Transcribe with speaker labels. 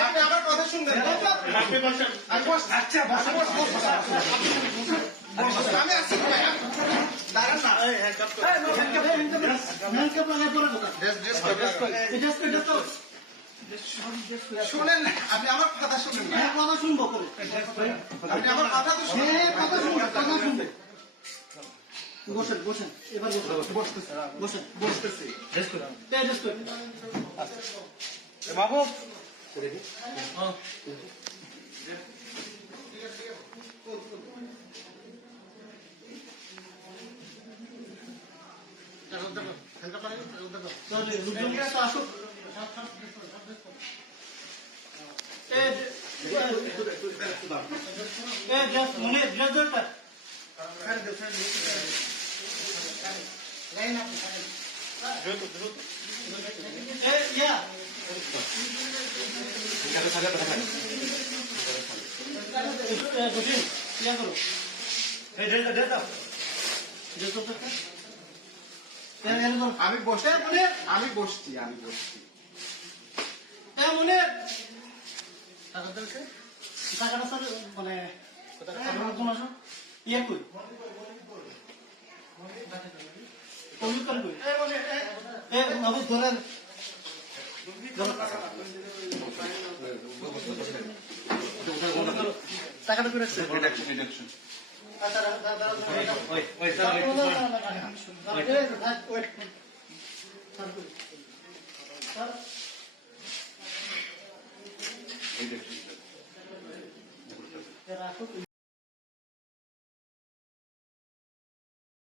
Speaker 1: আপনি আমার কথা শুনবেন আচ্ছা বসে বসে আমি আসছি ভাই দাঁড়ান না শোনেন না আপনি আমার কথা শুনেন না আপনি আমার কথা তো শুনেন
Speaker 2: বসেন বসেন এবার বসেন বসেন
Speaker 1: বসতেছি
Speaker 2: এই just করেন।
Speaker 1: বাবু
Speaker 2: তাহলে রুদ্রনীরা তো আসুক এই যে- এই just মনে just দরকার এই ইয়া এই, বসেন। ইয়া করো just দরকার এই,
Speaker 1: আমি বসে আমি বসছি আমি বসছি।
Speaker 2: মনে টাকাটা স্যার মানে ইয়ে কই কম্পিউটার কই এ বাবু ধরেন টাকাটা করে রাখছে herr präsident liebe kolleginnen!